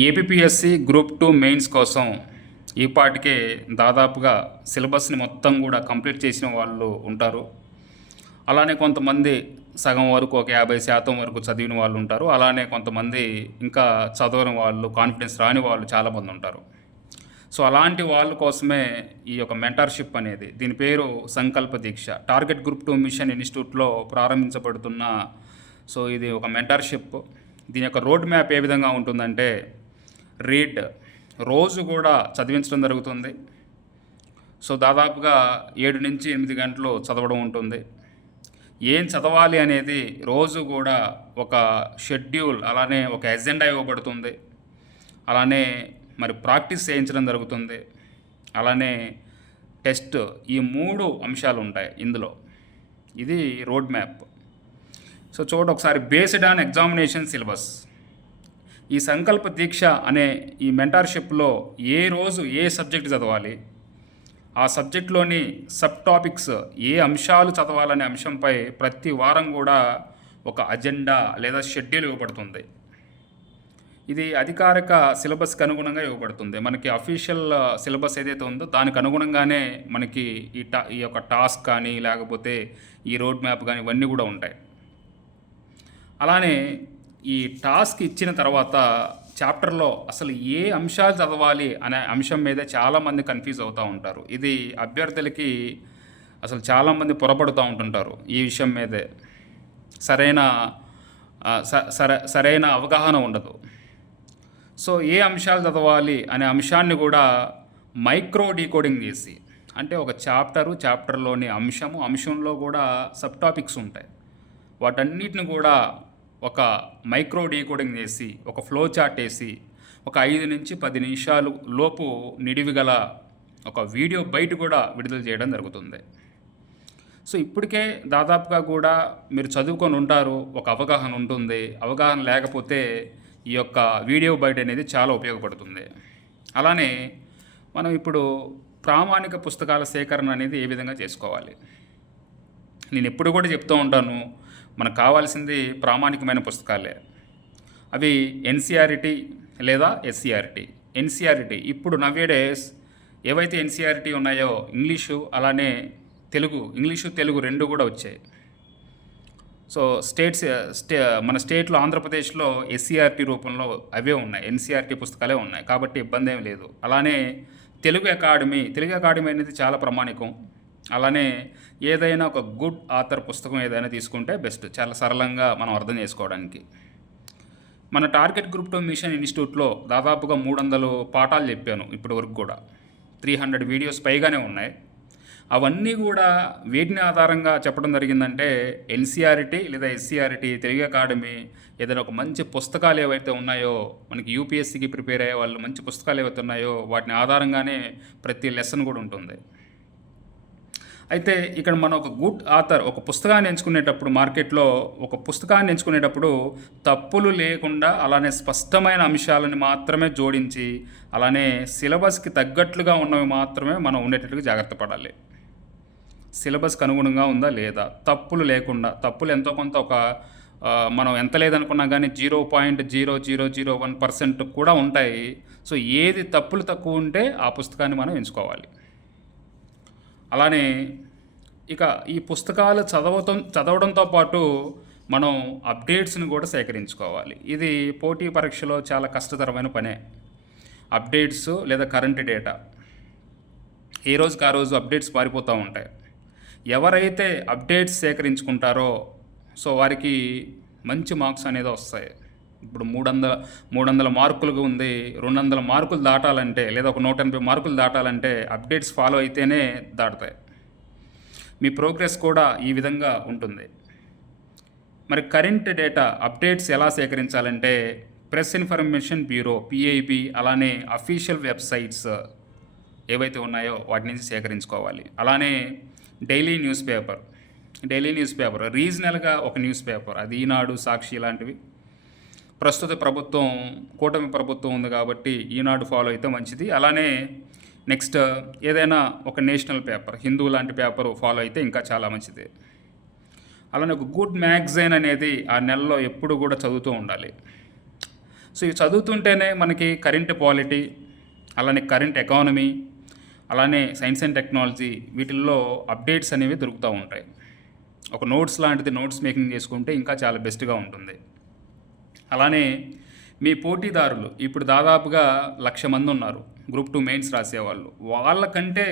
APSC group 2 mains కోసం ఈ పాటికే దాదాపుగా సిలబస్ని మొత్తం కూడా కంప్లీట్ చేసిన వాళ్ళు ఉంటారు. అలానే కొంతమంది సగం వరకు ఒక 50% వరకు చదివిన వాళ్ళు ఉంటారు. అలానే కొంతమంది ఇంకా చదవని వాళ్ళు, కాన్ఫిడెన్స్ రాని వాళ్ళు చాలామంది ఉంటారు. సో అలాంటి వాళ్ళ కోసమే ఈ యొక్క మెంటర్షిప్ అనేది, దీని పేరు సంకల్ప దీక్ష, టార్గెట్ గ్రూప్ 2 మిషన్ ఇన్స్టిట్యూట్లో ప్రారంభించబడుతున్న ఇది ఒక మెంటర్షిప్. దీని యొక్క రోడ్ మ్యాప్ ఏ విధంగా ఉంటుందంటే, రీడ్ రోజు కూడా చదివించడం జరుగుతుంది. దాదాపుగా 7 నుంచి 8 గంటలు చదవడం ఉంటుంది. ఏం చదవాలి అనేది రోజు కూడా ఒక షెడ్యూల్, అలానే ఒక ఎజెండా ఇవ్వబడుతుంది. అలానే మరి ప్రాక్టీస్ చేయించడం జరుగుతుంది. అలానే టెస్ట్, ఈ 3 అంశాలు ఉంటాయి ఇందులో. ఇది రోడ్ మ్యాప్. చూడండి ఒకసారి, బేస్డ్ ఆన్ ఎగ్జామినేషన్ సిలబస్. ఈ సంకల్ప దీక్ష అనే ఈ మెంటర్షిప్లో ఏ రోజు ఏ సబ్జెక్ట్ చదవాలి, ఆ సబ్జెక్ట్లోని సబ్ టాపిక్స్, ఏ అంశాలు చదవాలనే అంశంపై ప్రతి వారం కూడా ఒక అజెండా లేదా షెడ్యూల్ ఇవ్వబడుతుంది. ఇది అధికారిక సిలబస్కి అనుగుణంగా ఇవ్వబడుతుంది. మనకి అఫీషియల్ సిలబస్ ఏదైతే ఉందో దానికి అనుగుణంగానే మనకి ఈ యొక్క టాస్క్ కానీ, లేకపోతే ఈ రోడ్ మ్యాప్ కానీ ఇవన్నీ కూడా ఉంటాయి. అలానే ఈ టాస్క్ ఇచ్చిన తర్వాత చాప్టర్లో అసలు ఏ అంశాలు చదవాలి అనే అంశం మీద చాలామంది కన్ఫ్యూజ్ అవుతూ ఉంటారు. ఇది అభ్యర్థులకి అసలు చాలామంది పొరపడుతూ ఉంటుంటారు. ఈ విషయం మీదే సరైన అవగాహన ఉండదు. ఏ అంశాలు చదవాలి అనే అంశాన్ని కూడా మైక్రో డీకోడింగ్ చేసి, అంటే ఒక చాప్టర్లోని అంశంలో కూడా సబ్ టాపిక్స్ ఉంటాయి. వాటన్నిటిని కూడా ఒక మైక్రో డీకోడింగ్ చేసి, ఒక ఫ్లో చార్ట్ వేసి, ఒక 5 నుంచి 10 నిమిషాలు లోపు నిడివి గల ఒక వీడియో బయట కూడా విడుదల చేయడం జరుగుతుంది. ఇప్పటికే దాదాపుగా కూడా మీరు చదువుకొని ఉంటారు, ఒక అవగాహన ఉంటుంది. అవగాహన లేకపోతే ఈ యొక్క వీడియో బయట అనేది చాలా ఉపయోగపడుతుంది. అలానే మనం ఇప్పుడు ప్రామాణిక పుస్తకాల సేకరణ అనేది ఏ విధంగా చేసుకోవాలి, నేను ఎప్పుడు కూడా చెప్తూ ఉంటాను. మనకు కావాల్సింది ప్రామాణికమైన పుస్తకాలే. అవి ఎన్సీఆర్టీ లేదా ఎస్సీఆర్టీ. ఎన్సీఆర్టీ ఇప్పుడు నవ్వేడేస్ ఏవైతే ఎన్సీఆర్టీ ఉన్నాయో ఇంగ్లీషు, అలానే ఇంగ్లీషు తెలుగు 2 కూడా వచ్చాయి. మన స్టేట్లో ఆంధ్రప్రదేశ్లో ఎస్సీఆర్టీ రూపంలో అవే ఉన్నాయి, ఎన్సీఆర్టీ పుస్తకాలే ఉన్నాయి. కాబట్టి ఇబ్బంది ఏం లేదు. అలానే తెలుగు అకాడమీ అనేది చాలా ప్రామాణికం. అలానే ఏదైనా ఒక గుడ్ ఆథర్ పుస్తకం ఏదైనా తీసుకుంటే బెస్ట్, చాలా సరళంగా మనం అర్థం చేసుకోవడానికి. మన టార్గెట్ గ్రూప్ 2 మిషన్ ఇన్స్టిట్యూట్లో దాదాపుగా 300 పాఠాలు చెప్పాను ఇప్పటి వరకు కూడా. 300 వీడియోస్ పైగానే ఉన్నాయి. అవన్నీ కూడా వీటిని ఆధారంగా చెప్పడం జరిగిందంటే, ఎన్సీఆర్టీ లేదా ఎస్సీఆర్టీ, తెలుగు అకాడమీ, ఏదైనా ఒక మంచి పుస్తకాలు ఏవైతే ఉన్నాయో, మనకి యూపీఎస్సీకి ప్రిపేర్ అయ్యే వాళ్ళు మంచి పుస్తకాలు ఏవైతే ఉన్నాయో వాటిని ఆధారంగానే ప్రతి లెసన్ కూడా ఉంటుంది. అయితే ఇక్కడ మనం ఒక గుడ్ ఆథర్, ఒక పుస్తకాన్ని ఎంచుకునేటప్పుడు, మార్కెట్లో ఒక పుస్తకాన్ని ఎంచుకునేటప్పుడు తప్పులు లేకుండా, అలానే స్పష్టమైన అంశాలను మాత్రమే జోడించి, అలానే సిలబస్కి తగ్గట్లుగా ఉన్నవి మాత్రమే మనం ఉండేటట్టుగా జాగ్రత్త పడాలి. సిలబస్కి అనుగుణంగా ఉందా లేదా, తప్పులు లేకుండా. తప్పులు ఎంతో కొంత మనం ఎంత లేదనుకున్నా కానీ 0.0001% కూడా ఉంటాయి. ఏది తప్పులు తక్కువ ఉంటే ఆ పుస్తకాన్ని మనం ఎంచుకోవాలి. అలానే ఇక ఈ పుస్తకాలు చదవడంతో పాటు మనం అప్డేట్స్ని కూడా సేకరించుకోవాలి. ఇది పోటీ పరీక్షలో చాలా కష్టతరమైన పనే. అప్డేట్స్ లేదా కరెంట్ డేటా ఏ రోజుకి ఆ రోజు అప్డేట్స్ మారిపోతూ ఉంటాయి. ఎవరైతే అప్డేట్స్ సేకరించుకుంటారో వారికి మంచి మార్క్స్ అనేది వస్తాయి. ఇప్పుడు 300 మార్కులు ఉంది, 200 మార్కులు దాటాలంటే, లేదా ఒక 180 మార్కులు దాటాలంటే అప్డేట్స్ ఫాలో అయితేనే దాటుతాయి. మీ ప్రోగ్రెస్ కూడా ఈ విధంగా ఉంటుంది. మరి కరెంట్ డేటా అప్డేట్స్ ఎలా సేకరించాలంటే, ప్రెస్ ఇన్ఫర్మేషన్ బ్యూరో పిఐబి, అలానే అఫీషియల్ వెబ్సైట్స్ ఏవైతే ఉన్నాయో వాటి నుంచి సేకరించుకోవాలి. అలానే డైలీ న్యూస్ పేపర్, రీజనల్గా ఒక న్యూస్ పేపర్, అది ఈనాడు, సాక్షి ఇలాంటివి. ప్రస్తుత ప్రభుత్వం, కూటమి ప్రభుత్వం ఉంది కాబట్టి ఈనాడు ఫాలో అయితే మంచిది. అలానే నెక్స్ట్ ఏదైనా ఒక నేషనల్ పేపర్, హిందూ లాంటి పేపర్ ఫాలో అయితే ఇంకా చాలా మంచిది. అలానే ఒక గుడ్ మ్యాగజైన్ అనేది ఆ నెలలో ఎప్పుడు కూడా చదువుతూ ఉండాలి. సో ఇవి చదువుతుంటేనే మనకి కరెంట్ పాలిటీ, అలానే కరెంట్ ఎకానమీ, అలానే సైన్స్ అండ్ టెక్నాలజీ వీటిల్లో అప్డేట్స్ అనేవి దొరుకుతూ ఉంటాయి. ఒక నోట్స్ లాంటిది నోట్స్ మేకింగ్ చేసుకుంటే ఇంకా చాలా బెస్ట్గా ఉంటుంది. అలానే మీ పోటీదారులు ఇప్పుడు దాదాపుగా 1,00,000 మంది ఉన్నారు గ్రూప్ 2 మెయిన్స్ రాసేవాళ్ళు. వాళ్ళకంటే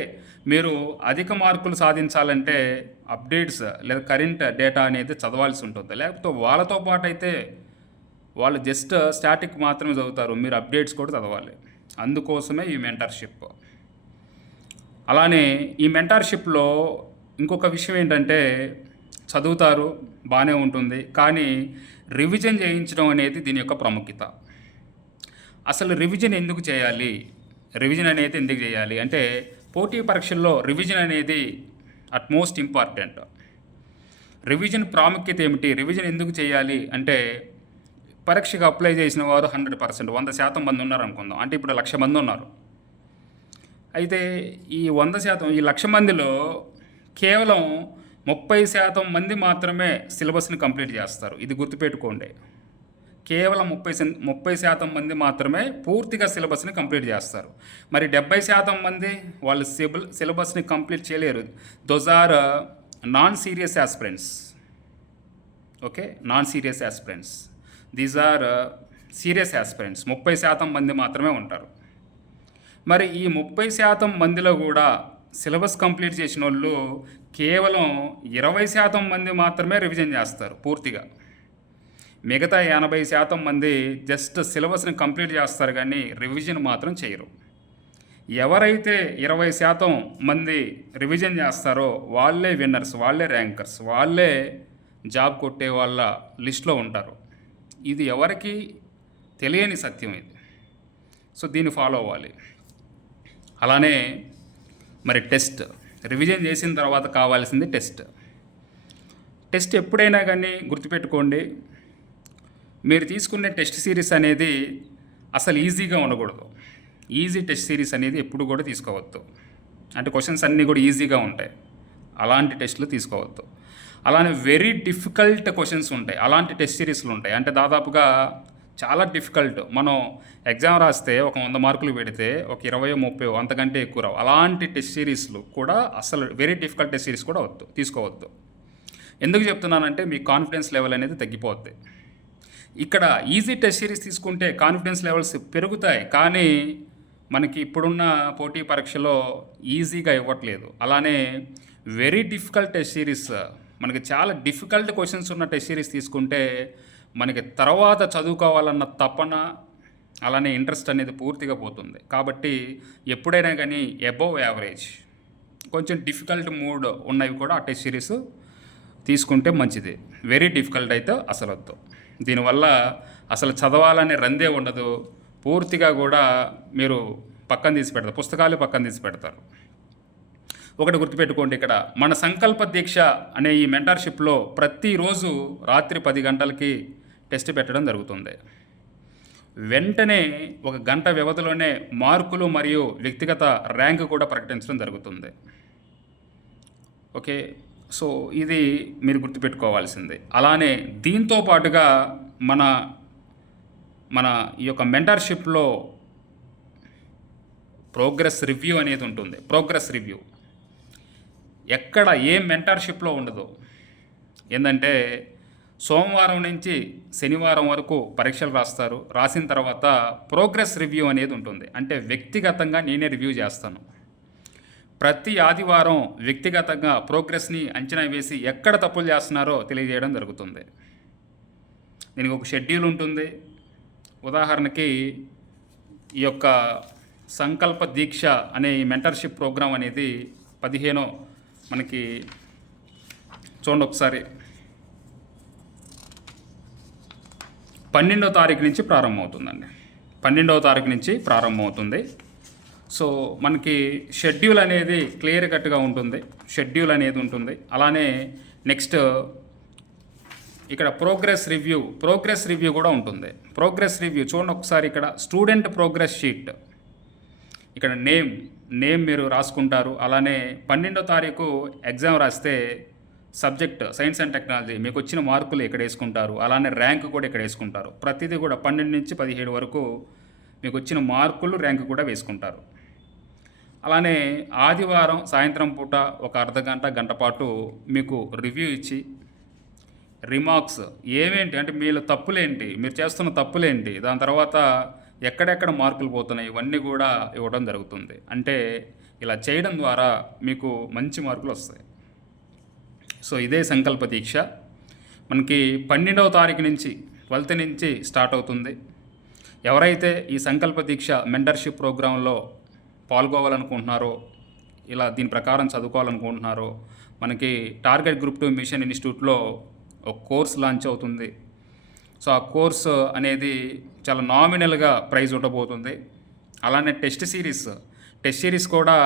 మీరు అధిక మార్కులు సాధించాలంటే అప్డేట్స్ లేదా కరెంట్ డేటా అనేది చదవాల్సి ఉంటుంది. లేకపోతే వాళ్ళతో పాటు అయితే వాళ్ళు జస్ట్ స్టాటిక్ మాత్రమే చదువుతారు, మీరు అప్డేట్స్ కూడా చదవాలి. అందుకోసమే ఈ మెంటర్షిప్. అలానే ఈ మెంటర్షిప్లో ఇంకొక విషయం ఏంటంటే చదువుతారు బాగానే ఉంటుంది, కానీ రివిజన్ చేయించడం అనేది దీని యొక్క ప్రాముఖ్యత. అసలు రివిజన్ ఎందుకు చేయాలి, రివిజన్ అనేది ఎందుకు చేయాలి అంటే పోటీ పరీక్షల్లో రివిజన్ అనేది అట్మోస్ట్ ఇంపార్టెంట్. రివిజన్ ప్రాముఖ్యత ఏమిటి, రివిజన్ ఎందుకు చేయాలి అంటే పరీక్షకు అప్లై చేసిన వారు 100%, 100% మంది ఉన్నారు అనుకుందాం. అంటే ఇప్పుడు 1,00,000 మంది ఉన్నారు. అయితే ఈ 100%, ఈ 1,00,000 మందిలో కేవలం 30% మంది మాత్రమే సిలబస్ని కంప్లీట్ చేస్తారు. ఇది గుర్తుపెట్టుకోండి. కేవలం 30% మంది మాత్రమే పూర్తిగా సిలబస్ని కంప్లీట్ చేస్తారు. మరి 70% మంది వాళ్ళు సిలబస్ని కంప్లీట్ చేయలేరు. Those are non serious aspirants. Okay, non serious aspirants. These are serious aspirants. 30% మంది మాత్రమే ఉంటారు. మరి ఈ 30% మందిలో కూడా సిలబస్ కంప్లీట్ చేసిన వాళ్ళు కేవలం 20% మంది మాత్రమే రివిజన్ చేస్తారు పూర్తిగా. మిగతా 80% మంది జస్ట్ సిలబస్ని కంప్లీట్ చేస్తారు కానీ రివిజన్ మాత్రం చేయరు. ఎవరైతే 20% మంది రివిజన్ చేస్తారో వాళ్ళే విన్నర్స్, వాళ్ళే ర్యాంకర్స్, వాళ్ళే జాబ్ కొట్టే వాళ్ళ లిస్ట్లో ఉంటారు. ఇది ఎవరికి తెలియని సత్యం ఇది. సో దీన్ని ఫాలో అవ్వాలి. అలానే మరి టెస్ట్, రివిజన్ చేసిన తర్వాత కావాల్సింది టెస్ట్. టెస్ట్ ఎప్పుడైనా కానీ గుర్తుపెట్టుకోండి, మీరు తీసుకునే టెస్ట్ సిరీస్ అనేది అసలు ఈజీగా ఉండకూడదు. ఈజీ టెస్ట్ సిరీస్ అనేది ఎప్పుడు కూడా తీసుకోవద్దు. అంటే క్వశ్చన్స్ అన్నీ కూడా ఈజీగా ఉంటాయి, అలాంటి టెస్టులు తీసుకోవద్దు. అలానే వెరీ డిఫికల్ట్ క్వశ్చన్స్ ఉంటాయి, అలాంటి టెస్ట్ సిరీస్లు ఉంటాయి. అంటే దాదాపుగా చాలా డిఫికల్ట్. మనం ఎగ్జామ్ రాస్తే ఒక 100 మార్కులు పెడితే ఒక 20-30 అంతకంటే ఎక్కువ రావు. అలాంటి టెస్ట్ సిరీస్లు కూడా అసలు వెరీ డిఫికల్ట్ టెస్ట్ సిరీస్ కూడా తీసుకోవద్దు. ఎందుకు చెప్తున్నానంటే మీ కాన్ఫిడెన్స్ లెవెల్ అనేది తగ్గిపోద్ది. ఇక్కడ ఈజీ టెస్ట్ సిరీస్ తీసుకుంటే కాన్ఫిడెన్స్ లెవెల్స్ పెరుగుతాయి, కానీ మనకి ఇప్పుడున్న పోటీ పరీక్షలో ఈజీగా ఇవ్వట్లేదు. అలానే వెరీ డిఫికల్ట్ టెస్ట్ సిరీస్, మనకి చాలా డిఫికల్ట్ క్వశ్చన్స్ ఉన్న టెస్ట్ సిరీస్ తీసుకుంటే మనకి తర్వాత చదువుకోవాలన్న తపన, అలానే ఇంట్రెస్ట్ అనేది పూర్తిగా పోతుంది. కాబట్టి ఎప్పుడైనా కానీ అబోవ్ యావరేజ్ కొంచెం డిఫికల్ట్ మూడ్ ఉన్నవి కూడా ఆ టెస్ట్ సిరీస్ తీసుకుంటే మంచిది. వెరీ డిఫికల్ట్ అయితే అసలు వద్దు. దీనివల్ల అసలు చదవాలనే రందే ఉండదు. పూర్తిగా కూడా మీరు పక్కన తీసి పెడతారు, పుస్తకాలు పక్కన తీసి పెడతారు. ఒకటి గుర్తుపెట్టుకోండి, ఇక్కడ మన సంకల్ప దీక్ష అనే ఈ మెంటర్షిప్లో ప్రతిరోజు రాత్రి 10 గంటలకి టెస్ట్ పెట్టడం జరుగుతుంది. వెంటనే 1 గంట వ్యవధిలోనే మార్కులు మరియు వ్యక్తిగత ర్యాంక్ కూడా ప్రకటించడం జరుగుతుంది. ఓకే, సో ఇది మీరు గుర్తుపెట్టుకోవాల్సింది. అలానే దీంతో పాటుగా మన ఈ యొక్క మెంటర్షిప్లో ప్రోగ్రెస్ రివ్యూ అనేది ఉంటుంది. ప్రోగ్రెస్ రివ్యూ ఎక్కడ ఏ మెంటర్షిప్లో ఉండదు. ఏంటంటే సోమవారం నుంచి శనివారం వరకు పరీక్షలు రాస్తారు. రాసిన తర్వాత ప్రోగ్రెస్ రివ్యూ అనేది ఉంటుంది. అంటే వ్యక్తిగతంగా నేనే రివ్యూ చేస్తాను. ప్రతి ఆదివారం వ్యక్తిగతంగా ప్రోగ్రెస్ని అంచనా వేసి ఎక్కడ తప్పులు చేస్తున్నారో తెలియజేయడం జరుగుతుంది. దీనికి ఒక షెడ్యూల్ ఉంటుంది. ఉదాహరణకి ఈ యొక్క సంకల్ప దీక్ష అనే ఈ మెంటర్షిప్ ప్రోగ్రాం అనేది 15 మనకి చూడండి ఒకసారి 12వ తారీఖు నుంచి ప్రారంభమవుతుందండి. 12వ తారీఖు నుంచి ప్రారంభమవుతుంది. సో మనకి షెడ్యూల్ అనేది క్లియర్ కట్గా ఉంటుంది. షెడ్యూల్ అనేది ఉంటుంది. అలానే నెక్స్ట్ ఇక్కడ ప్రోగ్రెస్ రివ్యూ కూడా ఉంటుంది. ప్రోగ్రెస్ రివ్యూ చూడండి ఒకసారి, ఇక్కడ స్టూడెంట్ ప్రోగ్రెస్ షీట్, ఇక్కడ నేమ్ మీరు రాసుకుంటారు. అలానే 12వ తారీఖు ఎగ్జామ్ రాస్తే సబ్జెక్ట్ సైన్స్ అండ్ టెక్నాలజీ మీకు వచ్చిన మార్కులు ఇక్కడ వేసుకుంటారు. అలానే ర్యాంక్ కూడా ఇక్కడ వేసుకుంటారు. ప్రతిదీ కూడా 12 నుంచి 17 వరకు మీకు వచ్చిన మార్కులు ర్యాంక్ కూడా వేసుకుంటారు. అలానే ఆదివారం సాయంత్రం పూట ఒక అర్ధగంట గంట పాటు మీకు రివ్యూ ఇచ్చి రిమార్క్స్ ఏమేంటి అంటే మీలో తప్పులేంటి, మీరు చేస్తున్న తప్పులేంటి, దాని తర్వాత ఎక్కడెక్కడ మార్కులు పోతున్నాయి ఇవన్నీ కూడా ఇవ్వడం జరుగుతుంది. అంటే ఇలా చేయడం ద్వారా మీకు మంచి మార్కులు వస్తాయి. సో ఇదే సంకల్ప దీక్ష మనకి 12వ తారీఖు నుంచి 12th నుంచి స్టార్ట్ అవుతుంది. ఎవరైతే ఈ సంకల్ప దీక్ష మెంటర్షిప్ ప్రోగ్రాంలో పాల్గొవాలనుకుంటున్నారో, ఇలా దీని ప్రకారం చదువుకోవాలనుకుంటున్నారో, మనకి టార్గెట్ గ్రూప్ 2 మిషన్ ఇన్స్టిట్యూట్లో ఒక కోర్స్ లాంచ్ అవుతుంది. సో ఆ కోర్స్ అనేది చాలా నామినల్గా ప్రైజ్ ఉండబోతుంది. అలానే టెస్ట్ సిరీస్ కూడా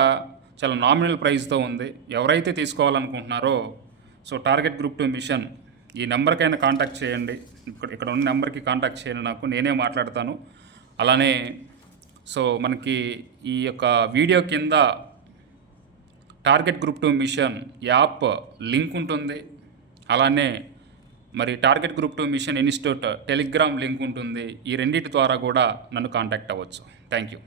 చాలా నామినల్ ప్రైజ్తో ఉంది. ఎవరైతే తీసుకోవాలనుకుంటున్నారో సో టార్గెట్ గ్రూప్ 2 మిషన్ ఈ నెంబర్కైనా కాంటాక్ట్ చేయండి. ఇక్కడ ఉన్న నెంబర్కి కాంటాక్ట్ చేయండి, నేనే మాట్లాడతాను. అలానే సో మనకి ఈ యొక్క వీడియో కింద target group 2 mission app link ఉంటుంది. అలానే మరి target group 2 mission institute Telegram link ఉంటుంది. ఈ రెండింటి ద్వారా కూడా నన్ను కాంటాక్ట్ అవ్వచ్చు. Thank you.